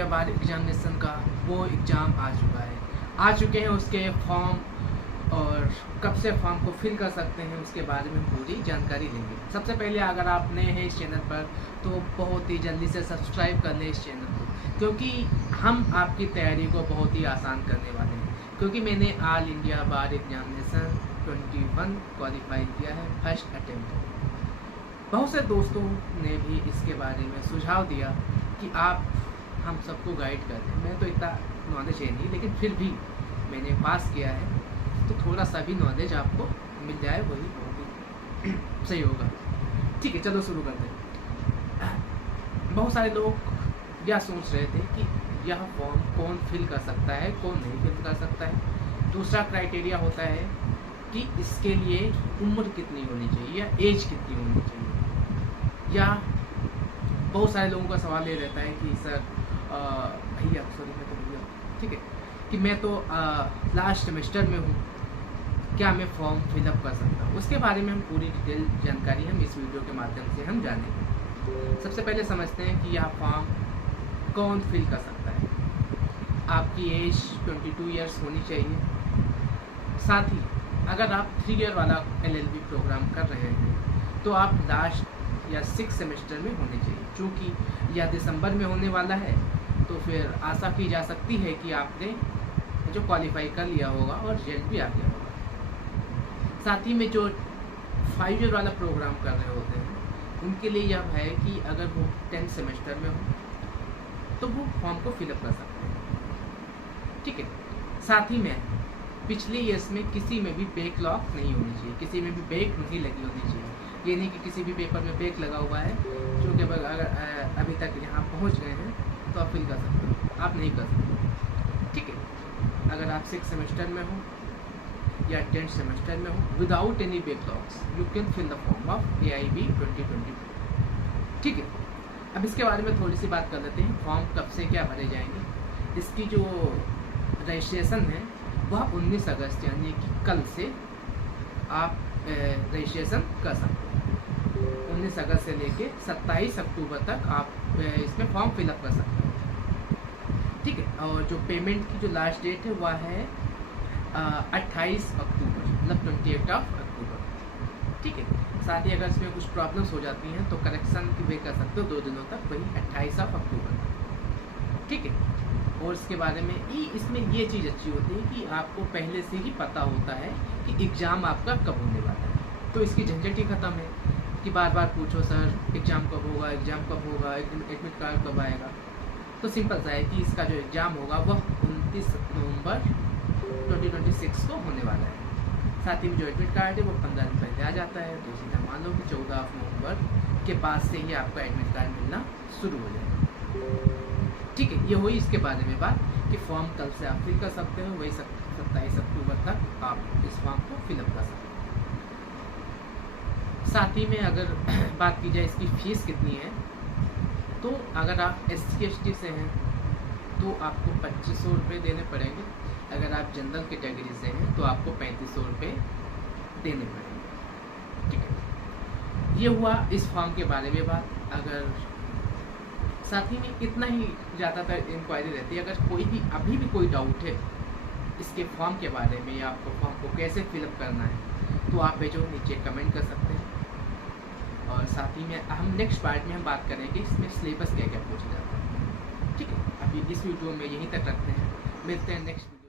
India बार examination का वो exam आ चुके हैं। उसके फॉर्म और कब से फॉर्म को फिल कर सकते हैं उसके बारे में पूरी जानकारी लेंगे। सबसे पहले अगर आप नए हैं इस चैनल पर तो बहुत ही जल्दी से सब्सक्राइब कर लें इस चैनल को, क्योंकि हम आपकी तैयारी को बहुत ही आसान करने वाले हैं। क्योंकि मैंने ऑल इंडिया बार एग्जामिनेशन 21 क्वालिफाई किया है फर्स्ट अटेम्प्ट। बहुत से दोस्तों ने भी इसके बारे में सुझाव दिया कि आप हम सबको गाइड कर दें। मैं तो इतना नॉलेज है नहीं, लेकिन फिर भी मैंने पास किया है तो थोड़ा सा भी नॉलेज आपको मिल जाए वही बहुत ही सही होगा। ठीक है, चलो शुरू करते हैं। बहुत सारे लोग यह सोच रहे थे कि यह फॉर्म कौन फिल कर सकता है, कौन नहीं फिल कर सकता है। दूसरा क्राइटेरिया होता है कि इसके लिए उम्र कितनी होनी चाहिए या एज कितनी होनी चाहिए। या बहुत सारे लोगों का सवाल ये रहता है कि सर भैया ठीक है कि मैं तो लास्ट सेमेस्टर में हूँ, क्या मैं फॉर्म फिलअप कर सकता हूँ। उसके बारे में हम पूरी डिटेल जानकारी हम इस वीडियो के माध्यम से हम जानेंगे। सबसे पहले समझते हैं कि यह फॉर्म कौन फिल कर सकता है। आपकी एज 22 ईयर्स होनी चाहिए। साथ ही अगर आप 3 ईयर वाला LLB प्रोग्राम कर रहे हैं तो आप लास्ट या 6 सेमेस्टर में होने चाहिए। चूँकि यह दिसंबर में होने वाला है तो फिर आशा की जा सकती है कि आपने जो क्वालिफाई कर लिया होगा और रिजल्ट भी आ गया होगा। साथ ही में जो 5 ईयर वाला प्रोग्राम कर रहे होते हैं उनके लिए यह है कि अगर वो 10th सेमेस्टर में हो तो वो फॉर्म को फिलअप कर सकते हैं। ठीक है, साथ ही में पिछले ईयर्स में किसी में भी बैकलॉग नहीं होनी चाहिए, किसी में भी बैक नहीं लगी होनी चाहिए। ये नहीं कि किसी भी पेपर में बैक लगा हुआ है, क्योंकि अगर अभी तक यहाँ पहुँच गए हैं तो आप फिल कर सकते हो, आप नहीं कर सकते। ठीक है, अगर आप 6th सेमेस्टर में हो या 10th सेमेस्टर में हो without any backlogs you can fill the form of AIB 2022। ठीक है, अब इसके बारे में थोड़ी सी बात कर लेते हैं। फॉर्म कब से क्या भरे जाएंगे। इसकी जो रजिस्ट्रेशन है वह 19 अगस्त यानी कि कल से आप रजिस्ट्रेशन कर सकते हैं। 19 अगस्त से लेके 27 अक्टूबर तक आप इसमें फॉर्म फिलअप कर सकते हैं। ठीक है, और जो पेमेंट की जो लास्ट डेट है वह है 28 अक्टूबर, मतलब 28 अक्टूबर। ठीक है, साथ ही अगर इसमें कुछ प्रॉब्लम्स हो जाती हैं तो करेक्शन की वे कर सकते हो 2 दिनों तक, वही 28 अक्टूबर तक। ठीक है, और इसके बारे में इसमें ये चीज़ अच्छी होती है कि आपको पहले से ही पता होता है कि एग्ज़ाम आपका कब होने वाला है, तो इसकी झंझट ही ख़त्म है कि बार बार पूछो सर एग्ज़ाम कब होगा, एग्ज़ाम कब होगा, एडमिट कार्ड कब आएगा। तो सिंपल सा है कि इसका जो एग्ज़ाम होगा वह 29 नवंबर 2026 को होने वाला है। साथ ही में जो एडमिट कार्ड है वो 15 दिन पहले आ जाता है, तो सीधा मान लो कि 14 नवंबर के बाद से ही आपका एडमिट कार्ड मिलना शुरू हो जाएगा। ठीक है, ये हुई इसके बारे में बात कि फॉर्म कल से आप फिल कर सकते हो, वही 27 अक्टूबर तक आप इस फॉर्म को फिलअप कर सकते हो। साथ ही में अगर बात की जाए इसकी फ़ीस कितनी है, तो अगर आप SC/ST से हैं तो आपको 2500 रुपये देने पड़ेंगे। अगर आप जनरल कैटेगरी से हैं तो आपको 3500 रुपये देने पड़ेंगे। ठीक है, ये हुआ इस फॉर्म के बारे में बात। अगर साथ ही में इतना ही ज़्यादातर इंक्वायरी रहती है, अगर कोई भी अभी भी कोई डाउट है इसके फॉर्म के बारे में या आपको फॉर्म को कैसे फिलअप करना है तो आप जो नीचे कमेंट कर सकते हैं। और साथ ही में हम नेक्स्ट पार्ट में हम बात करेंगे इसमें सिलेबस क्या क्या पूछा जाता है। ठीक है, अभी इस वीडियो में यहीं तक रखते हैं, मिलते हैं नेक्स्ट।